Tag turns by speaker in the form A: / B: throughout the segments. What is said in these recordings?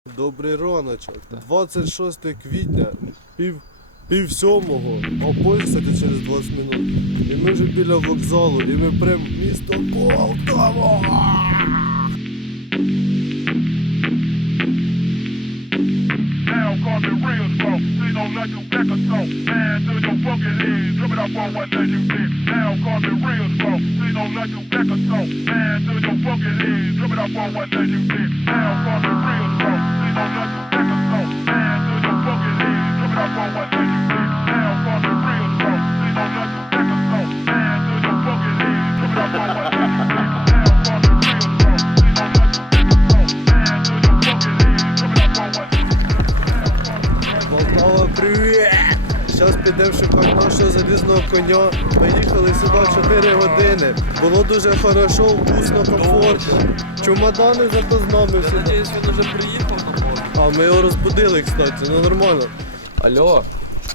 A: Добрий раночок. 26 квітня, пів сьомого, а поїзд, кстати, через 20 минут. І ми вже біля вокзалу, і ми прямо в місто Полтава. Полтава, привіт! Зараз підемо шукати нашого залізного коня. Ми їхали сюди 4 години. Було дуже хорошо, вкусно, комфортно. Чемодани зато з нами всі.
B: Я надіюсь, він уже приїхав на море.
A: А ми його розбудили, кстати, ну нормально.
B: Алло.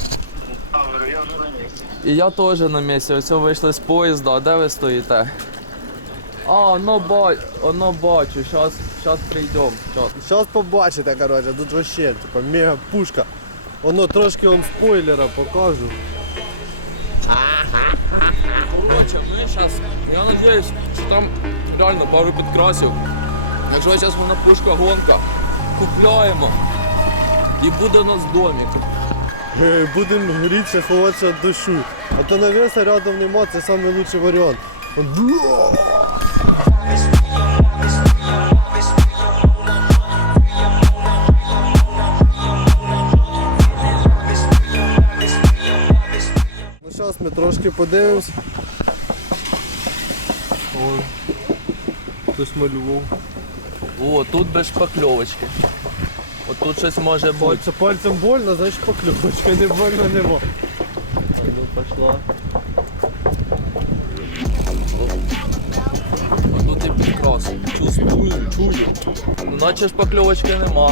B: І я теж на місці. Ось вийшли з поїзда. А де ви стоїте? А, воно бачу. Щас прийдемо.
A: Зараз побачите, коротше, тут вообще типа мега пушка. Воно трошки вам спойлера покажу.
B: Короче, ми зараз, я надіюсь, що там реально пару підкрасів. Якщо зараз вона пушка гонка, купляємо і буде у нас домик.
A: Будемо грітися, ховатися від дощу. А то навеса рядом нема, це найкращий варіант. Ну зараз ми трошки подивимось. О, хтось малював.
B: О, тут без шпакльовочки. От тут щось може бути.
A: Пальцем больно, значить покльовочка, не больно нема. А ну пошла.
B: А тут і підкрас. Чую. Ну, наче шпакльовочки нема.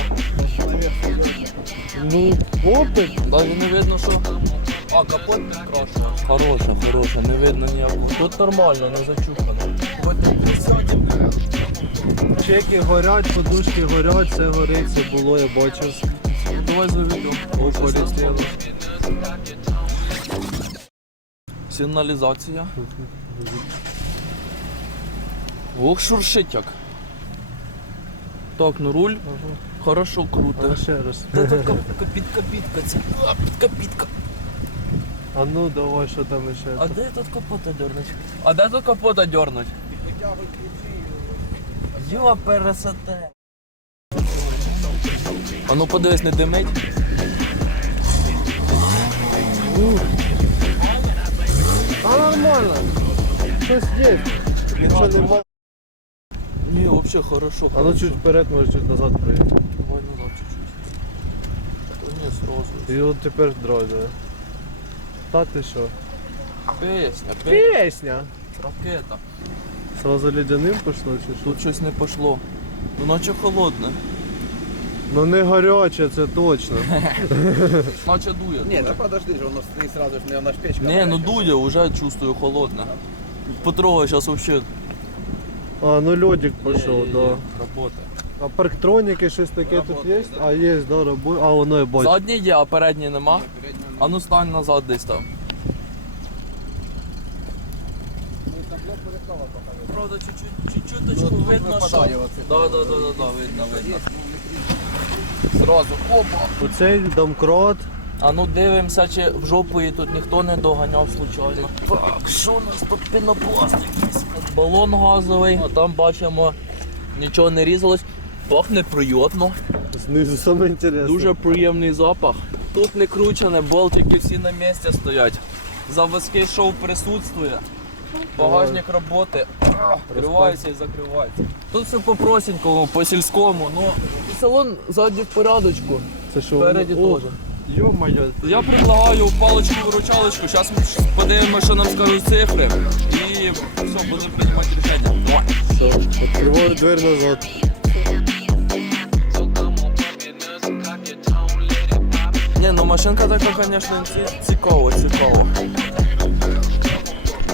A: Ну, опит.
B: Навіть не видно, що... А, капот підкрашений. Хороша, не видно ніякого. Тут нормально, не зачухано. Потім присядемо.
A: Чеки горять, подушки горять, все горить, все було, я бачив.
B: Давай заведемо.
A: О, полетіло.
B: Сигналізація. Ох, шуршить як. Так, ну руль. Хорошо круто.
A: А ще раз.
B: Де тут капітка ця? Капітка.
A: А ну давай, що там ще.
B: А де тут капота дернуть? А де тут капота дернуть? Йо, пересоте. А ну подивись, не димить.
A: А нормально. Щось є. Нічого немає.
B: Ні, взагалі хорошо.
A: А ну чуть вперед, може чуть назад проїхати.
B: Давай назад чуть-чуть. Та ні, сразу.
A: І от тепер дройде. Та ти що?
B: Песня.
A: Пісня!
B: Ракета.
A: Сразу ледяним пішло чи що?
B: Тут щось не пішло. Ну наче холодне.
A: Ну не гаряче, це точно.
B: Наче дує.
C: Ні, так подожди ж, воно стоїть сразу ж, не вона ж печка.
B: Не, ну дує, вже чувствую холодне. Потрогай, зараз вообще.
A: А, ну льодик пішов, да.
B: Работає.
A: А парктроніки щось таке тут є? А є, да, робить. А воно я бачу.
B: Задній є, а передній нема. А ну стань назад десь там. Правда, чуть-чуть видно, що... Да, видно. Зразу, опа.
A: Оцей домкрат.
B: А ну дивимося, чи в жопу її тут ніхто не доганяв случайно. Так, що у нас тут пінопласт якийсь? Балон газовий. А там бачимо, нічого не різалось. Пахне приємно.
A: Знизу саме інтересне.
B: Дуже приємний запах. Тут не кручене, болтики всі на місці стоять. Заводський шов присутствує. Багажник роботи. Відкривається і закривається. Тут все по-простенькому, по-сільському. Ну, і салон ззаді в порядочку.
A: Це що?
B: Спереді
A: О,
B: теж.
A: Йо-моє.
B: Я предлагаю паличку-виручалочку. Зараз ми подивимося, що нам скажуть цифри. І все, будемо приймати рішення.
A: Все, відкриваю двері назад.
B: Ні, ну машинка така, звісно, цікава.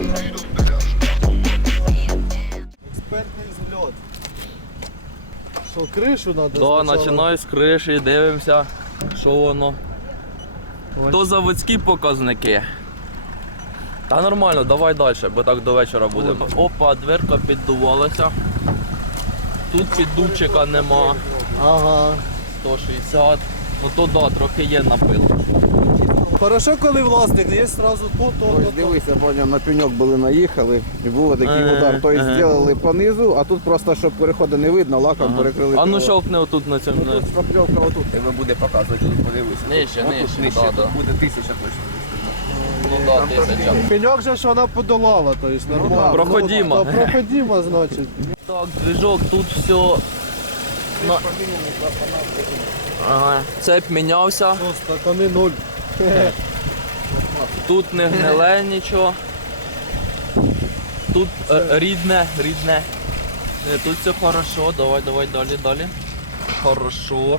A: Експертний взльот. Що, кришу треба
B: Да,
A: спочатку?
B: починаю з криші, дивимося, що воно. То заводські показники. Та нормально, давай далі, бо так до вечора буде. Опа, дверка піддувалася. Тут піддувчика нема.
A: Ага.
B: 160. Ну то да, трохи є напил.
A: Хорошо, коли власник є одразу то.
C: Ось дивися, поняв, на пеньок були наїхали, і був такий удар. Тобто зробили понизу, а тут просто, щоб переходу не видно, лаком перекрили.
B: А ну
C: крило.
B: щелкни отут на цьому.
C: Ну тут шпакльовка отут тебе буде показувати, тут подивися.
B: Нижче,
C: Отут
B: нижче,
C: нижче,
B: да,
C: тут
B: да.
C: буде 1000 точно.
B: Ну да, 1000.
A: Пеньок же ж вона подолала, то есть нормально.
C: да,
B: проходимо.
A: Ну, проходимо, значить.
B: Так, движок, тут все. Ага. Цепь мінявся,
A: Ну, стакани 0.
B: тут не гниле нічого. Тут рідне. Тут все хорошо, давай, далі. Хорошо.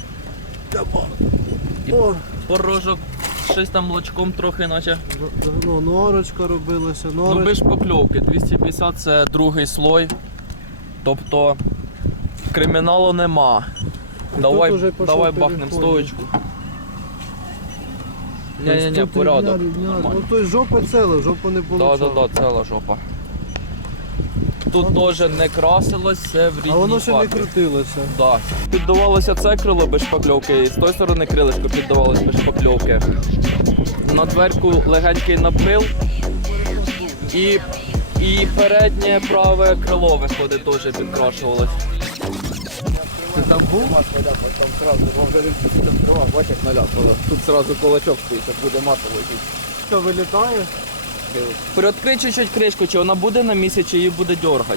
A: О,
B: Порожок, щось там лочком трохи наче.
A: ну, норочка робилася,
B: Ну
A: норочка.
B: без шпакльовки, 250 це другий слой. Тобто криміналу нема. Давай,
A: уже пішов
B: давай
A: переход.
B: бахнем стоечку. Ні,
A: Тут
B: порядок.
A: рівня.
B: Нормально.
A: Ну, то есть жопа ціла, жопа не було.
B: Да, ціла жопа. Тут теж не красилось, все в рідній
A: А воно ще не
B: фарбі.
A: крутилося.
B: Да. Піддавалося це крило без шпакльовки, і з тої сторони крилишко піддавалось без шпакльовки. На дверку легенький напил і переднє праве крило виходить теж підкрашувалось.
A: Ти там був?
C: Масло ляпало, там сразу, вам вже він відкривав, бачиш, як наляпало. Тут сразу кулачок стоїть, як буде масло летить.
A: Що, вилітає?
B: Приоткрий чуть-чуть кришку, чи вона буде на місці, чи її буде дергати.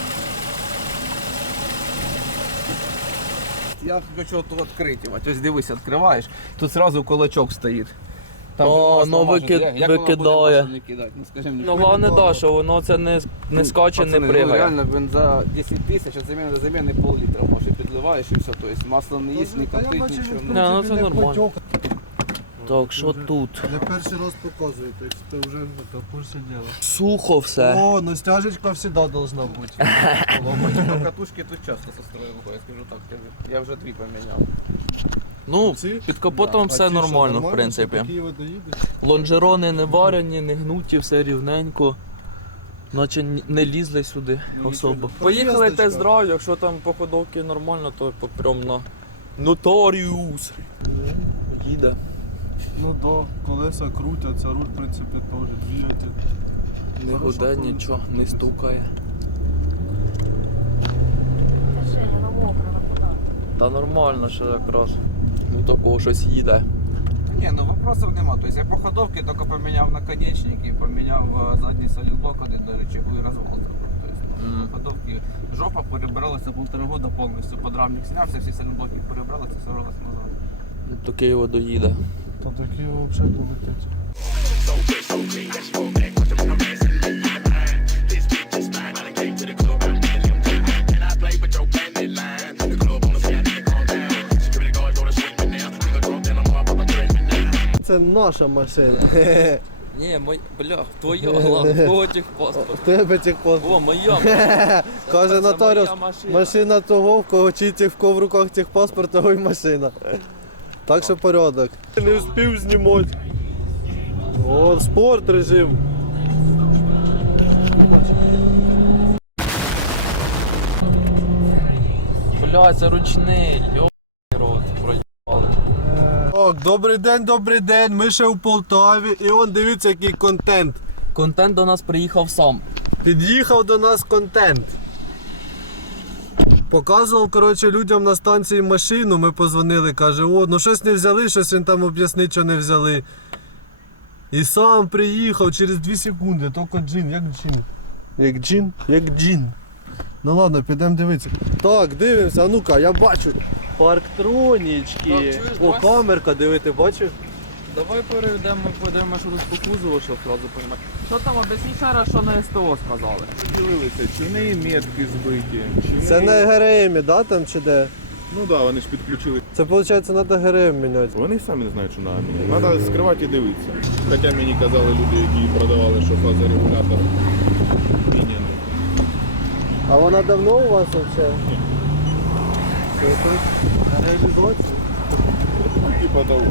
C: Я хочу тут відкрити. Ось дивись, відкриваєш, тут сразу кулачок стоїть. Там
B: О,
C: же масло
B: ну
C: мажуть. Як воно буде
B: викидає.
C: масло не кидати? Ну скажи мені.
B: Ну головне, да, що воно це не скаче, не
C: Пацани, ну,
B: пригає.
C: реально, він за 10 тисяч, а заміни до заміни пол-літра. Може, підливаєш і все. Тобто масло не їсть, не коптить, нічого.
B: Не, ну це нормально. Так, що тут?
A: Я перший раз показую, так ти вже в курсі діла.
B: Сухо все.
A: О, ну стяжечка завжди должна бути.
C: Ну, катушки тут часто со строю виходять, скажу так. Я вже 2 поміняв.
B: Ну,
A: Ці?
B: під капотом
A: А
B: все
A: ті що,
B: нормально, в принципі.
A: До Києва доїдеш?
B: Лонжерони не варені, не гнуті, все рівненько. Наче не лізли сюди особо. Поїхали
A: Поїздочка.
B: тест-драйв, якщо там по ходовці нормально, то прям на Notorious. Їде.
A: Ну да, колеса крутяться, руль в принципі теж двигатель.
B: Не
A: Хорошо
B: гуде,
A: крутиться,
B: нічого, не
A: крутиться.
B: стукає.
D: Женя, ну мокро, ну куда?
B: Та нормально, що якраз. Ну такого щось їде.
C: Ні, ну вопросів нема. Тобто я по ходовці тільки поміняв наконечник і поміняв задній солідблок, один до речі, і розвал зробив. Тобто по ходовці жопа перебиралася 1,5 роки повністю. Подрамник знявся, всі солідблоки перебралися, собралися назад.
B: До Києва доїде.
A: Та до Києва взагалі долетить. Це наша машина.
B: Ні, бля, твоя, головне, в кого техпаспорт?
A: В тебе техпаспорт.
B: О, моя машина.
A: Каже
B: Це
A: нотаріус,
B: моя машина.
A: машина того, в кого в кого в руках техпаспорт, того й машина. Так що порядок. Не встиг знімати. О, спорт режим.
B: Бля, це ручний, йобаний рот, проїбали.
A: Так, добрий день, ми ще в Полтаві і он дивіться який контент.
B: Контент до нас приїхав сам.
A: Під'їхав до нас контент. Показував, коротше, людям на станції машину, ми позвонили, каже, о, ну щось не взяли, щось він там об'яснить, що не взяли. І сам приїхав через 2 секунди, тільки джин, як джин. Як джин? Як джин. Ну ладно, підемо дивитися. Так, дивимося, а ну-ка, я бачу. Парктронічки.
B: Так, чуєш,
A: О,
B: давай.
A: камерка, диви, ти бачиш?
B: Давай перейдемо, подивимося, що тут по кузову, щоб одразу розуміти. Що там, об'ясні ще раз, що на СТО сказали.
E: Дивилися, чи в неї метки збиті, чи в
A: Це
E: неї...
A: на ГРМ, да, там чи де?
E: Ну так, да, вони ж підключили.
A: Це виходить, треба ГРМ міняти.
E: Вони самі не знають, що треба міняти. Треба скривати і дивитися. Хоча мені казали люди, які продавали, що фазорегулятор міняний.
A: А вона давно у вас взагалі? Реалізація.
E: Типа того.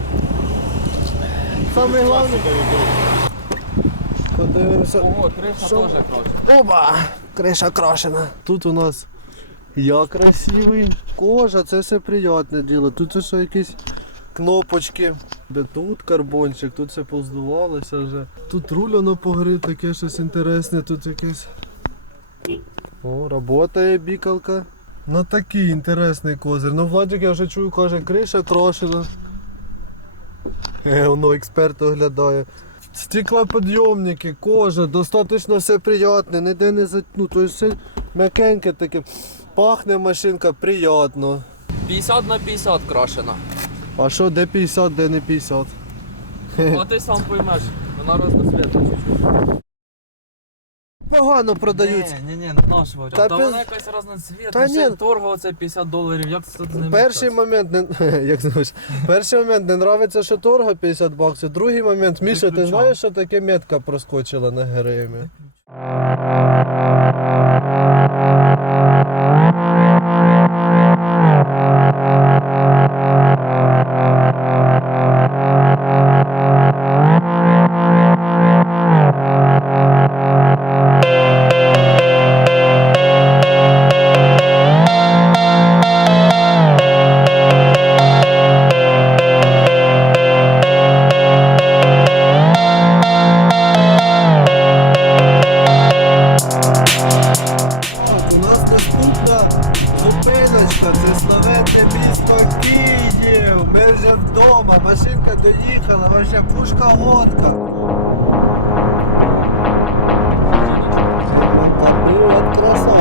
A: Саме головне, подивимося.
B: Ого, криша
A: Що?
B: теж краще.
A: Оба! Криша крашена. Тут у нас я красивий, кожа, це все приємне діло. Тут ще якісь кнопочки. Де тут карбончик, тут все поздувалося вже. Тут руль воно погрит, таке щось інтересне, тут якесь. О, работає бікалка. Ну такий інтересний козир. Ну Владик, я вже чую, каже, криша крашена. Воно експерт оглядає. Стеклоподйомники, кожа, достатньо все приємне, ніде не ну, то все м'якеньке таке. Пахне машинка, приємно.
B: 50/50 крашена.
A: А що, де 50, де не 50?
B: А ти сам поймеш, вона розцвітна.
A: Погано продаються.
B: Ні, не наш варіант.
A: Та
B: Та
A: без-
B: вона якась розноцвітна,
A: Та
B: ще
A: ні.
B: торгова це $50. Як це з ним?
A: Перший момент не як знаєш, перший момент не нравиться, що торга $50. Другий момент, Міша, ти
B: Виключав.
A: знаєш, що таке метка проскочила на ГРМі? Так, у нас наступна зупиночка, це славетне місто Київ. Ми вже вдома, машинка доїхала, вообще пушка гонка. От красавчик.